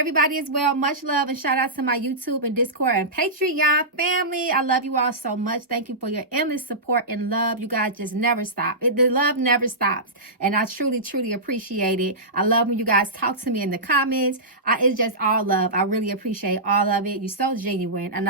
everybody as well. Much love and shout out to my YouTube and Discord and Patreon family. I love you all so much. Thank you for your endless support and love. You guys just never stop. The love never stops. And I truly, truly appreciate it. I love when you guys talk to me in the comments. It's just all love. I really appreciate all of it. You're so genuine. And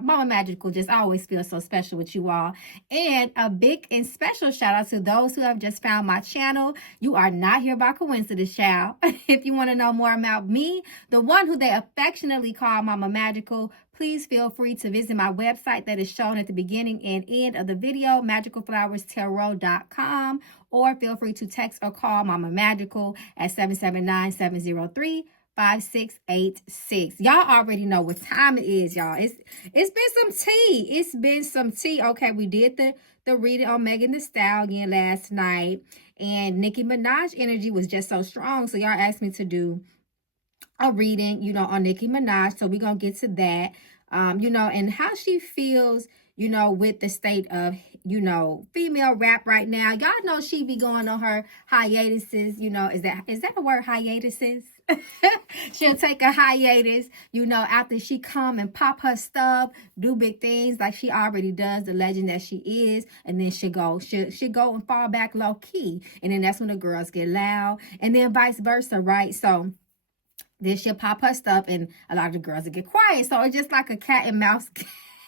Mama Magical just always feels so special with you all. And a big and special shout out to those who have just found my channel. You are not here by coincidence, child. If you want to know more about me, the one who they affectionately call Mama Magical, please feel free to visit my website that is shown at the beginning and end of the video, magicalflowerstarot.com, or feel free to text or call Mama Magical at 779-703-5686. Y'all already know what time it is, y'all. It's been some tea. It's been some tea. Okay, we did the reading on Megan Thee Stallion last night, and Nicki Minaj energy was just so strong. So y'all asked me to do a reading, on Nicki Minaj. So we're going to get to that, and how she feels, with the state of, female rap right now. Y'all know she be going on her hiatuses, is that a word, hiatuses? She'll take a hiatus, after she come and pop her stuff, do big things like she already does, the legend that she is, and then she'll go and fall back low key. And then that's when the girls get loud, and then vice versa, right? So then she'll pop her stuff and a lot of the girls will get quiet. So it's just like a cat and mouse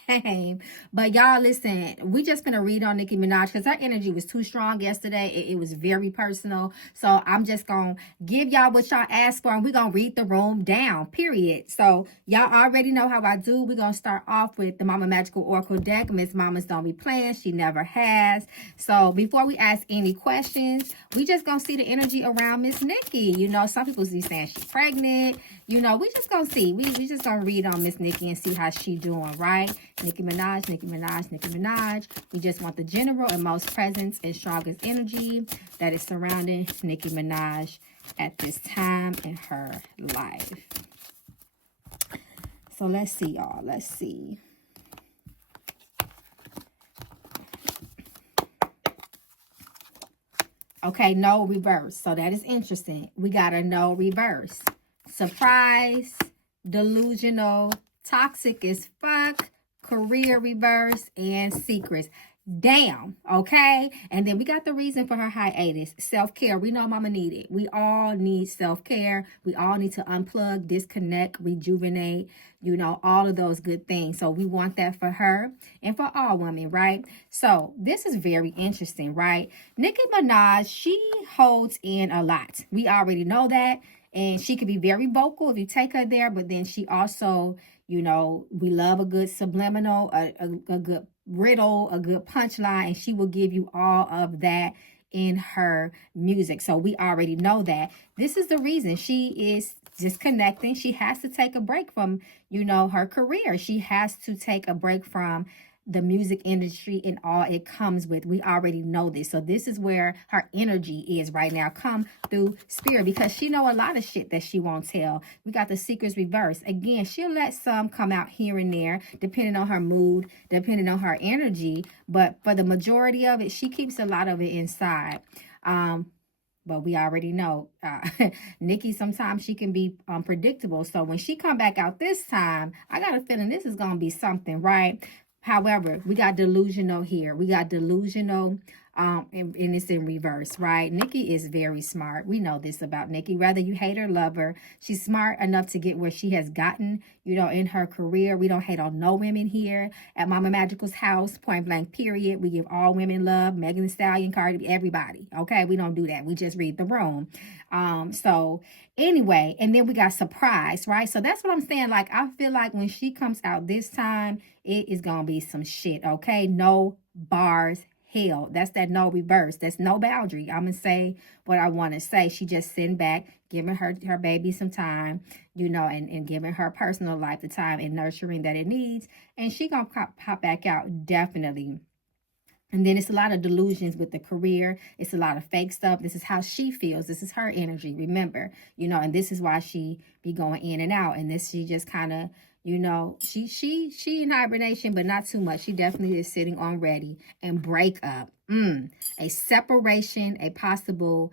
game. But y'all, listen, we just gonna read on Nicki Minaj because her energy was too strong yesterday. It was very personal. So I'm just gonna give y'all what y'all asked for, and we're gonna read the room down, period. So y'all already know how I do. We're gonna start off with the Mama Magical Oracle deck. Miss Mama's don't be playing. She never has. So before we ask any questions, we just gonna see the energy around Miss Nicki. Some people be saying she's pregnant. We just gonna see. We just gonna read on Miss Nicki and see how she doing, right? Nicki Minaj, Nicki Minaj, Nicki Minaj. We just want the general and most presence and strongest energy that is surrounding Nicki Minaj at this time in her life. So let's see, y'all. Let's see. Okay, no reverse. So that is interesting. We got a no reverse. Surprise, delusional, toxic as fuck, career reverse, and secrets. Damn, okay? And then we got the reason for her hiatus. Self-care. We know Mama need it. We all need self-care. We all need to unplug, disconnect, rejuvenate, all of those good things. So we want that for her and for all women, right? So this is very interesting, right? Nicki Minaj, she holds in a lot. We already know that. And she could be very vocal if you take her there. But then she also, we love a good subliminal, a good riddle, a good punchline, and she will give you all of that in her music. So we already know that. This is the reason she is disconnecting. She has to take a break from, her career. She has to take a break from the music industry and all it comes with. We already know this. So this is where her energy is right now. Come through spirit, because she know a lot of shit that she won't tell. We got the secrets reverse. Again, she'll let some come out here and there, depending on her mood, depending on her energy. But for the majority of it, she keeps a lot of it inside. But we already know Nicki, sometimes she can be unpredictable. So when she come back out this time, I got a feeling this is going to be something, right? However, we got delusional here. We got delusional, and it's in reverse, right? Nicki is very smart. We know this about Nicki. Whether you hate her, love her, she's smart enough to get where she has gotten, in her career. We don't hate on no women here at Mama Magical's house, point blank, period. We give all women love. Megan Thee Stallion, Cardi, everybody. Okay, we don't do that. We just read the room. So anyway, and then we got surprise, right? So that's what I'm saying. Like, I feel like when she comes out this time, it is going to be some shit, okay? No bars hell. That's that no reverse. That's no boundary. I'm going to say what I want to say. She just sitting back, giving her baby some time, and giving her personal life the time and nurturing that it needs. And she going to pop back out, definitely. And then it's a lot of delusions with the career. It's a lot of fake stuff. This is how she feels. This is her energy, remember, and this is why she be going in and out. And this, she just kind of, she in hibernation, but not too much. She definitely is sitting on ready. And breakup, a separation, a possible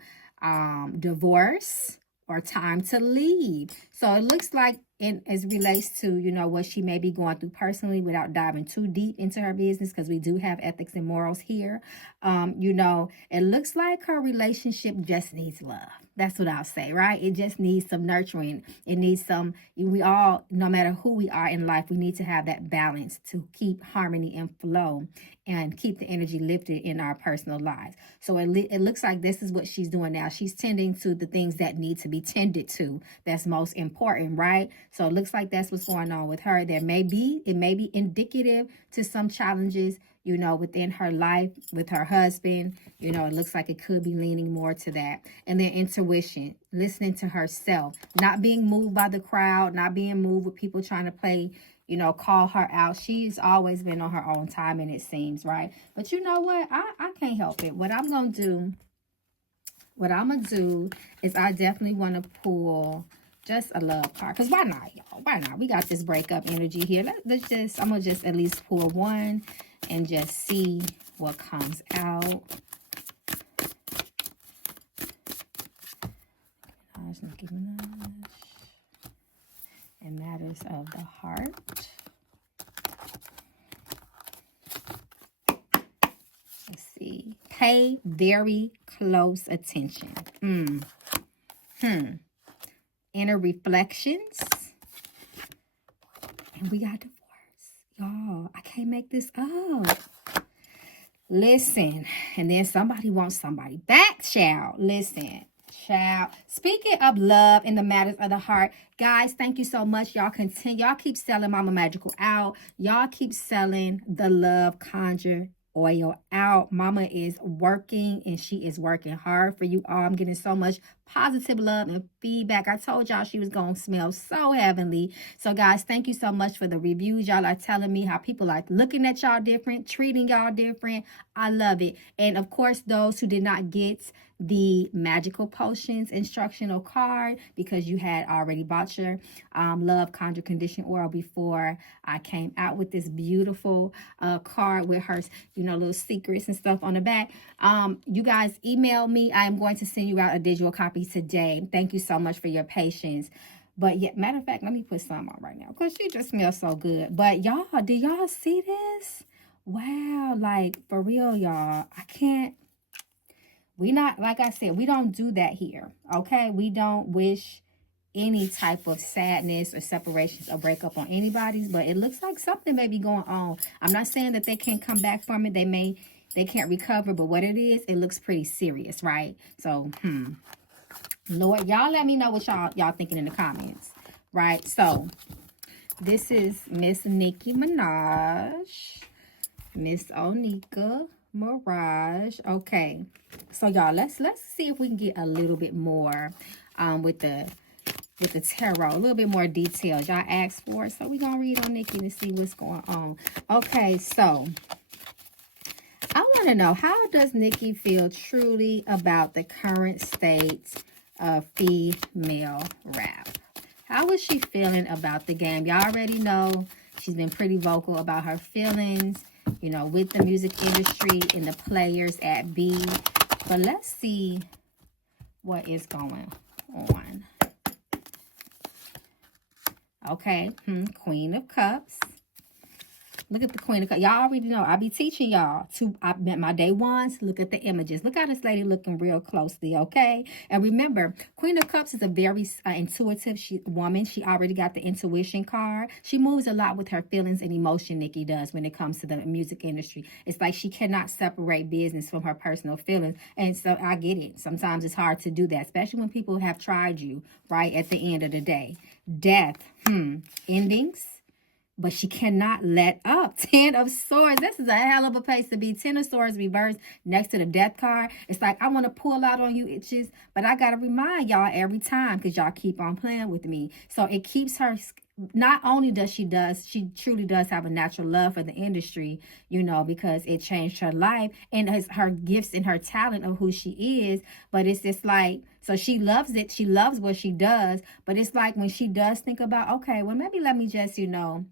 divorce, or time to leave. So it looks like, in as relates to, you know, what she may be going through personally, without diving too deep into her business, because we do have ethics and morals here. You know, it looks like her relationship just needs love. That's what I'll say, right? It just needs some nurturing. It needs some, we all, no matter who we are in life, we need to have that balance to keep harmony and flow and keep the energy lifted in our personal lives. So it looks like this is what she's doing now. She's tending to the things that need to be tended to. That's most important, right? So it looks like that's what's going on with her. It may be indicative to some challenges, you know, within her life with her husband. You know, it looks like it could be leaning more to that. And then intuition, listening to herself, not being moved by the crowd, not being moved with people trying to play, you know, call her out. She's always been on her own time, and it seems, right? But you know what? I can't help it. What I'm going to do is I definitely want to pull just a love card. Because why not, y'all? Why not? We got this breakup energy here. I'm going to just at least pull one and just see what comes out. Nicki Minaj. And matters of the heart. Let's see. Pay very close attention. Inner reflections. And we got divorce. Y'all, I can't make this up. Listen. And then somebody wants somebody back, child. Listen. Child. Speaking of love and the matters of the heart, guys, thank you so much. Y'all continue. Y'all keep selling Mama Magical out. Y'all keep selling the Love Conjure oil out. Mama is working, and she is working hard for you all. I'm getting so much positive love and feedback. I told y'all she was going to smell so heavenly. So guys, thank you so much for the reviews. Y'all are telling me how people are looking at y'all different, treating y'all different. I love it. And of course, those who did not get the magical potions instructional card because you had already bought your Love Conjure Condition oil before I came out with this beautiful card with her, you know, little secrets and stuff on the back. You guys email me. I am going to send you out a digital copy today. Thank you so much for your patience. But yeah, matter of fact, let me put some on right now because she just smells so good. But y'all, do y'all see this? Wow, like for real, y'all. I can't. We not, like I said, we don't do that here, okay? We don't wish any type of sadness or separations or breakup on anybody's, but it looks like something may be going on. I'm not saying that they can't come back from it. They can't recover, but what it is, it looks pretty serious, right? So, Lord, y'all let me know what y'all thinking in the comments, right? So, this is Miss Nicki Minaj, Miss Onika Mirage. Okay, so y'all, let's see if we can get a little bit more with the tarot, a little bit more details. Y'all asked for it, so we're gonna read on Nicki to see what's going on. Okay, so I want to know, how does Nicki feel truly about the current state of female rap? How is she feeling about the game? Y'all already know she's been pretty vocal about her feelings, you know, with the music industry and the players at B. But let's see what is going on. Okay, Queen of Cups. Look at the Queen of Cups. Y'all already know. I be teaching y'all I met my day ones. Look at the images. Look at this lady looking real closely, okay? And remember, Queen of Cups is a very intuitive woman. She already got the intuition card. She moves a lot with her feelings and emotion, Nicki does, when it comes to the music industry. It's like she cannot separate business from her personal feelings. And so I get it. Sometimes it's hard to do that, especially when people have tried you, right, at the end of the day. Death, endings. But she cannot let up. 10 of Swords. This is a hell of a place to be. 10 of Swords reversed next to the Death card. It's like, I want to pull out on you, itches. But I got to remind y'all every time because y'all keep on playing with me. So it keeps her. Not only she truly does have a natural love for the industry, you know, because it changed her life and her gifts and her talent of who she is. But it's just like, so she loves it. She loves what she does. But it's like when she does think about, okay, well, maybe let me just, you know,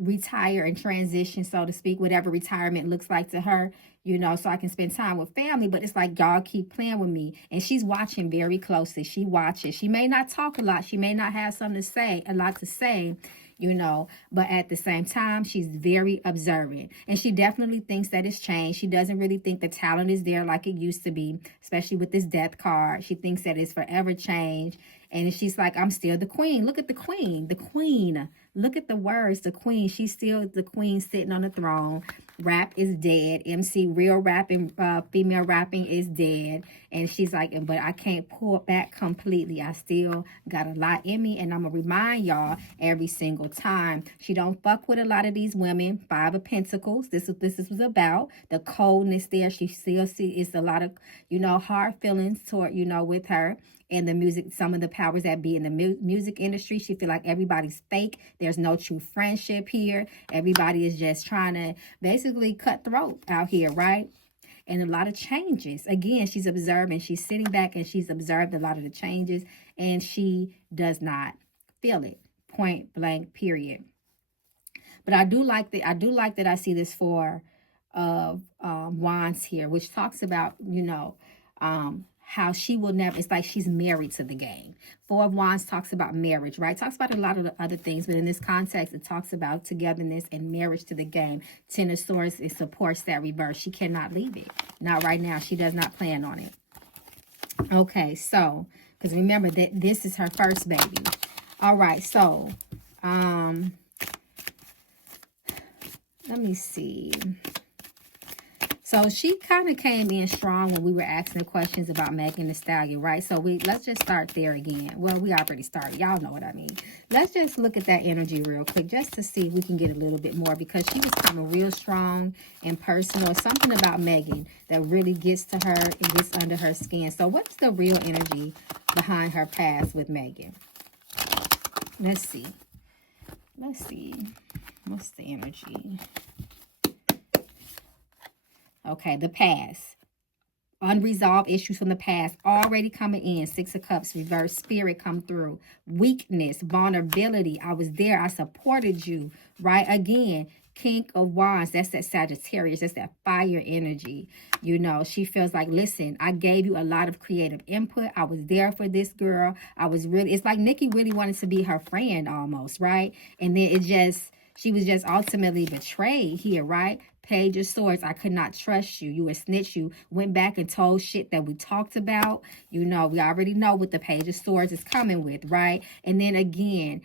retire and transition, so to speak, whatever retirement looks like to her, you know, so I can spend time with family. But it's like, y'all keep playing with me. And she's watching very closely. She watches. She may not talk a lot. She may not have something to say, a lot to say, you know, but at the same time, she's very observant. And she definitely thinks that it's changed. She doesn't really think the talent is there like it used to be, especially with this death card. She thinks that it's forever changed. And she's like, I'm still the queen. Look at the queen. The queen. Look at the words. The queen. She's still the queen sitting on the throne. Rap is dead. MC, real rapping, female rapping is dead. And she's like, but I can't pull it back completely. I still got a lot in me. And I'm going to remind y'all every single time. She don't fuck with a lot of these women. 5 of Pentacles. This is what this was about. The coldness there. She still sees a lot of, you know, hard feelings toward, you know, with her. And the music, some of the powers that be in the music industry, she feel like everybody's fake. There's no true friendship here. Everybody is just trying to basically cut throat out here, right? And a lot of changes. Again, she's observing. She's sitting back and she's observed a lot of the changes, and she does not feel it. Point blank, period. But I do like that I see this 4 of Wands here, which talks about, you know, how she will never, it's like she's married to the game. 4 of Wands talks about marriage, right? Talks about a lot of the other things, but in this context, it talks about togetherness and marriage to the game. 10 of Swords, it supports that reverse. She cannot leave it. Not right now. She does not plan on it. Okay, so, because remember that this is her first baby. All right, so, let me see. So she kind of came in strong when we were asking the questions about Megan Thee Stallion, right? So let's just start there again. Well, we already started. Y'all know what I mean. Let's just look at that energy real quick just to see if we can get a little bit more, because she was coming real strong and personal. Something about Megan that really gets to her and gets under her skin. So what's the real energy behind her past with Megan? Let's see. Let's see. What's the energy? Okay, the past. Unresolved issues from the past already coming in. 6 of Cups, reverse spirit come through. Weakness, vulnerability. I was there. I supported you, right? Again, King of Wands. That's that Sagittarius. That's that fire energy. You know, she feels like, listen, I gave you a lot of creative input. I was there for this girl. I was really, it's like Nicki really wanted to be her friend almost, right? And then it just, she was just ultimately betrayed here, right? Page of Swords, I could not trust you. You a snitch. You went back and told shit that we talked about. You know, we already know what the Page of Swords is coming with, right? And then again,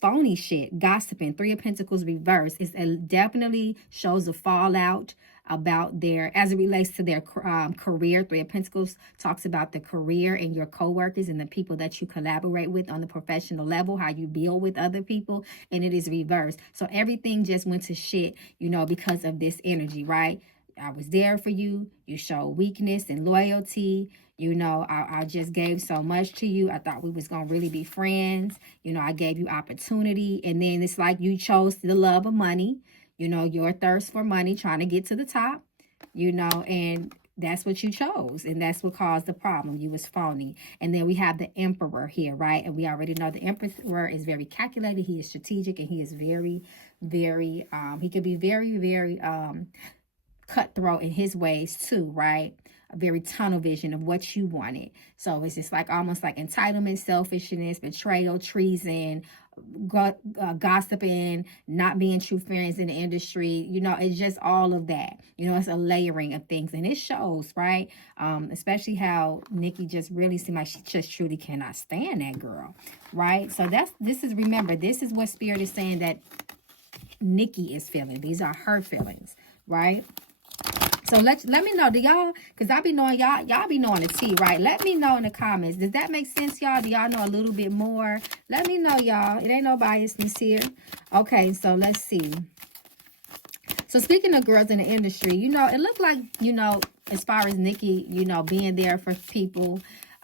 phony shit, gossiping, 3 of Pentacles reverse. It definitely shows a fallout about their, as it relates to their career. 3 of Pentacles talks about the career and your co-workers and the people that you collaborate with on the professional level, how you build with other people, and it is reversed. So everything just went to shit, you know, because of this energy, right? I was there for you. You show weakness and loyalty. You know, I just gave so much to you. I thought we was going to really be friends. You know, I gave you opportunity. And then it's like you chose the love of money. You know, your thirst for money, trying to get to the top. You know, and that's what you chose. And that's what caused the problem. You was phony. And then we have the Emperor here, right? And we already know the Emperor is very calculated. He is strategic. And he is very, very, he could be very, very cutthroat in his ways too, right? A very tunnel vision of what you wanted. So it's just like almost like entitlement, selfishness, betrayal, treason, gossiping, not being true friends in the industry. You know, it's just all of that. You know, it's a layering of things, and it shows, right? Especially how Nicki just really seemed like she just truly cannot stand that girl, right? So remember, this is what Spirit is saying that Nicki is feeling. These are her feelings, right? So let me know, do y'all, because I be knowing y'all be knowing the tea, right? Let me know in the comments. Does that make sense, y'all? Do y'all know a little bit more? Let me know, y'all. It ain't no biasness here. Okay, so let's see. So speaking of girls in the industry, you know, it looked like, you know, as far as Nicki, you know, being there for people,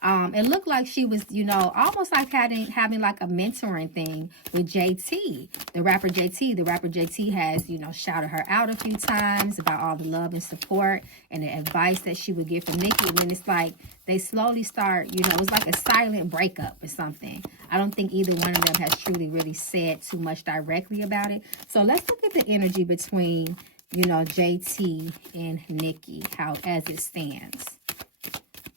It looked like she was, you know, almost like having like a mentoring thing with JT, the rapper JT. The rapper JT has, you know, shouted her out a few times about all the love and support and the advice that she would get from Nicki. And then it's like they slowly start, you know, it's like a silent breakup or something. I don't think either one of them has truly really said too much directly about it. So let's look at the energy between, you know, JT and Nicki, how as it stands.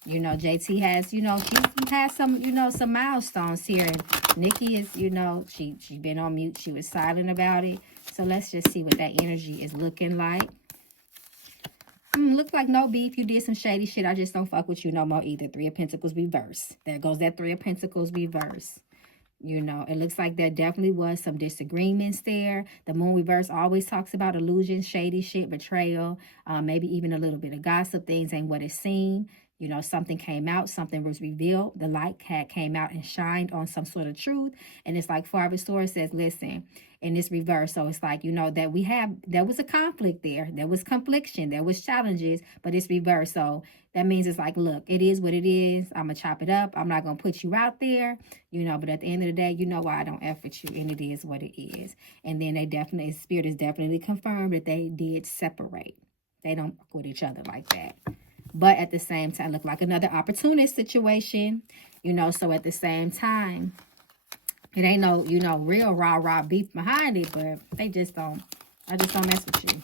You know, JT has, you know, she's had some, you know, some milestones here. And Nicki is, you know, she's been on mute. She was silent about it. So let's just see what that energy is looking like. Looks like no beef. You did some shady shit. I just don't fuck with you no more either. Three of Pentacles reverse. There goes that Three of Pentacles reverse. You know, it looks like there definitely was some disagreements there. The Moon reverse always talks about illusion, shady shit, betrayal, maybe even a little bit of gossip. Things ain't what it seemed. You know, something came out, something was revealed. The light came out and shined on some sort of truth. And it's like Five of Swords says, listen, in this reverse. So it's like, you know, that there was a conflict there. There was confliction. There was challenges, but it's reverse. So that means it's like, look, it is what it is. I'm going to chop it up. I'm not going to put you out there, you know, but at the end of the day, you know why I don't F with you. And it is what it is. And then Spirit is definitely confirmed that they did separate. They don't fuck with each other like that. But at the same time, look like another opportunist situation, you know, so at the same time, it ain't no, you know, real rah-rah beef behind it, but I just don't mess with you.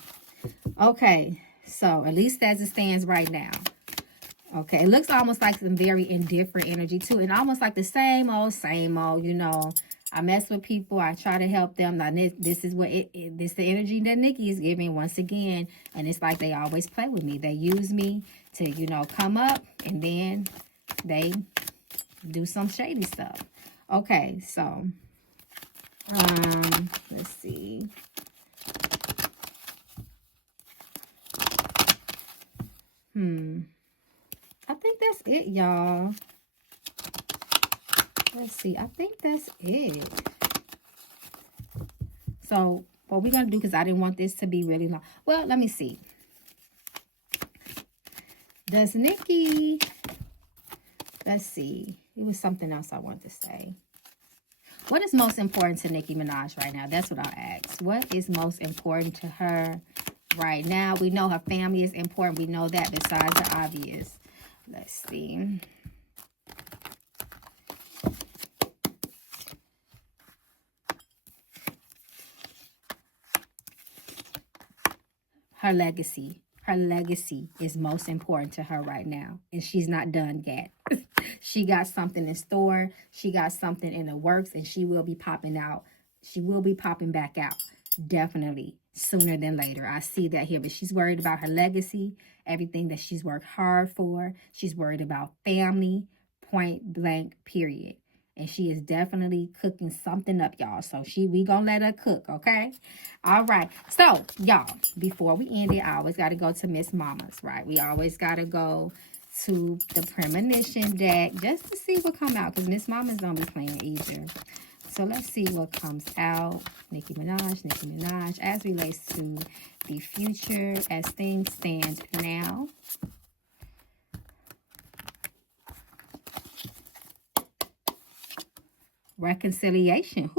Okay, so at least as it stands right now. Okay, it looks almost like some very indifferent energy too, and almost like the same old, you know. I mess with people. I try to help them. Now, this is what this the energy that Nicki is giving once again. And it's like they always play with me. They use me to, you know, come up. And then they do some shady stuff. Okay, so. Let's see. I think that's it, y'all. Let's see. I think that's it. So, what we're going to do, because I didn't want this to be really long. Well, let me see. Does Nicki... Let's see. It was something else I wanted to say. What is most important to Nicki Minaj right now? That's what I'll ask. What is most important to her right now? We know her family is important. We know that besides the obvious. Let's see. Her legacy. Her legacy is most important to her right now. And she's not done yet. She got something in store. She got something in the works. And she will be popping out. She will be popping back out. Definitely. Sooner than later. I see that here. But she's worried about her legacy. Everything that she's worked hard for. She's worried about family. Point blank. Period. And she is definitely cooking something up, y'all. So we gonna let her cook, okay? All right. So, y'all, before we end it, I always got to go to Miss Mama's, right? We always got to go to the premonition deck just to see what come out. Because Miss Mama's don't be playing either. So, let's see what comes out. Nicki Minaj, as relates to the future as things stand now. Reconciliation.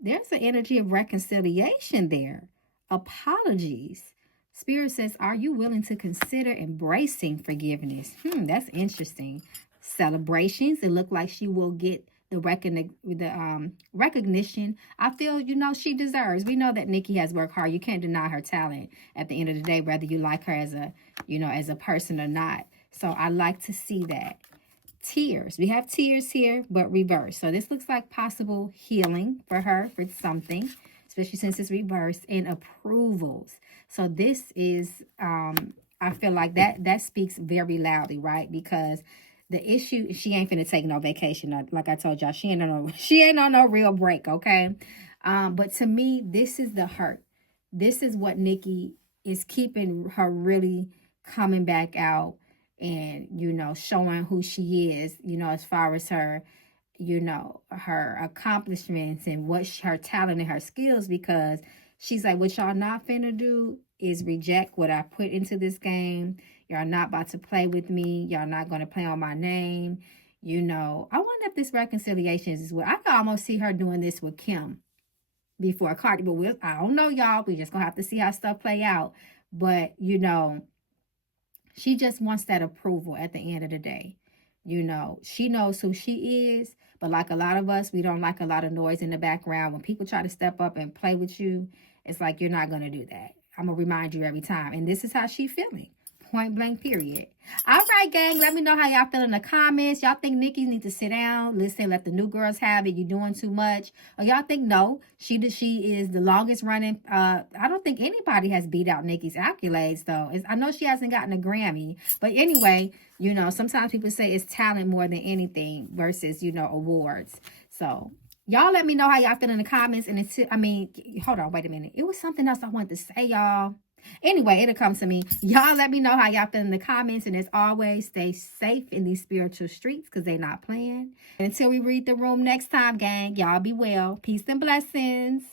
There's an energy of reconciliation there. Apologies. Spirit says, are you willing to consider embracing forgiveness? That's interesting. Celebrations. It looked like she will get the recognition. I feel, you know, she deserves. We know that Nicki has worked hard. You can't deny her talent at the end of the day, whether you like her as a, you know, as a person or not. So I like to see that. Tears. We have tears here, but reverse. So this looks like possible healing for her for something, especially since it's reversed, and approvals. So this is, I feel like that speaks very loudly, right? Because the issue, she ain't finna take no vacation. Like I told y'all, she ain't on no real break, okay? But to me, this is the hurt. This is what Nicki is keeping her really coming back out. And, you know, showing who she is, you know, as far as her, you know, her accomplishments and what her talent and her skills, because she's like, what y'all not finna do, is reject what I put into this game. Y'all not about to play with me. Y'all not going to play on my name. You know, I wonder if this reconciliation is well. I can almost see her doing this with Kim before Cardi, but I don't know, y'all. We just going to have to see how stuff play out. But, you know, she just wants that approval at the end of the day. You know, she knows who she is, but like a lot of us, we don't like a lot of noise in the background. When people try to step up and play with you, it's like, you're not going to do that. I'm going to remind you every time. And this is how she's feeling. Point blank, period. All right, gang. Let me know how y'all feel in the comments. Y'all think Nicki needs to sit down, listen, let the new girls have it. You're doing too much. Or y'all think, no, she is the longest running. I don't think anybody has beat out Nicki's accolades, though. I know she hasn't gotten a Grammy. But anyway, you know, sometimes people say it's talent more than anything versus, you know, awards. So y'all let me know how y'all feel in the comments. And hold on, wait a minute. It was something else I wanted to say, y'all. Anyway, it'll come to me. Y'all let me know how y'all feel in the comments. And as always, stay safe in these spiritual streets because they're not playing. And until we read the room next time, gang, y'all be well. Peace and blessings.